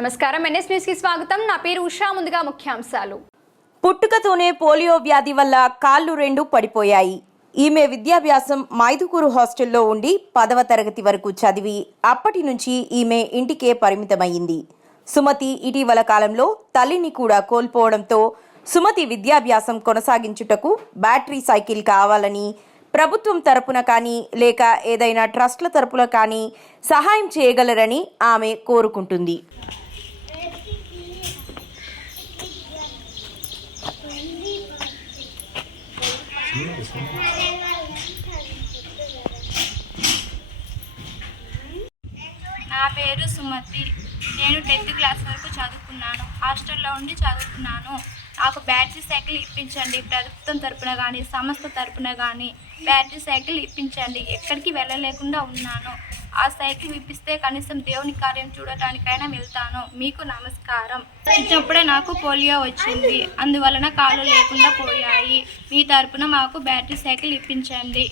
నమస్కారం. ఎన్ఎస్ న్యూస్కి స్వాగతం. నా పేరు ఉషా. ముందుగా ముఖ్యాంశాలు. పుట్టుకతోనే పోలియో వ్యాధి వల్ల కాళ్ళు రెండు పడిపోయాయి. ఈమె విద్యాభ్యాసం మైదుకూరు హాస్టల్లో ఉండి పదవ తరగతి వరకు చదివి అప్పటి నుంచి ఈమె ఇంటికే పరిమితమైంది. సుమతి ఇటీవల కాలంలో తల్లిని కూడా కోల్పోవడంతో సుమతి విద్యాభ్యాసం కొనసాగించుటకు బ్యాటరీ సైకిల్ కావాలని ప్రభుత్వం తరపున కానీ లేక ఏదైనా ట్రస్ట్ల తరపున కానీ సహాయం చేయగలరని ఆమె కోరుకుంటుంది. నా పేరు సుమతి. నేను టెన్త్ క్లాస్ వరకు చదువుకున్నాను. హాస్టల్లో ఉండి చదువుకున్నాను. నాకు బ్యాటరీ సైకిల్ ఇప్పించండి. ప్రభుత్వం తరపున కానీ సంస్థ తరపున కానీ బ్యాటరీ సైకిల్ ఇప్పించండి. ఎక్కడికి వెళ్ళలేకుండా ఉన్నాను. ఆ సైకిల్ ఇప్పిస్తే కనీసం దేవుని కార్యం చూడటానికైనా వెళ్తాను. మీకు నమస్కారం. చిన్నప్పుడే నాకు పోలియో వచ్చింది. అందువలన కాలు లేకుండా పోయాయి. మీ తరపున మాకు బ్యాటరీ సైకిల్ ఇప్పించండి.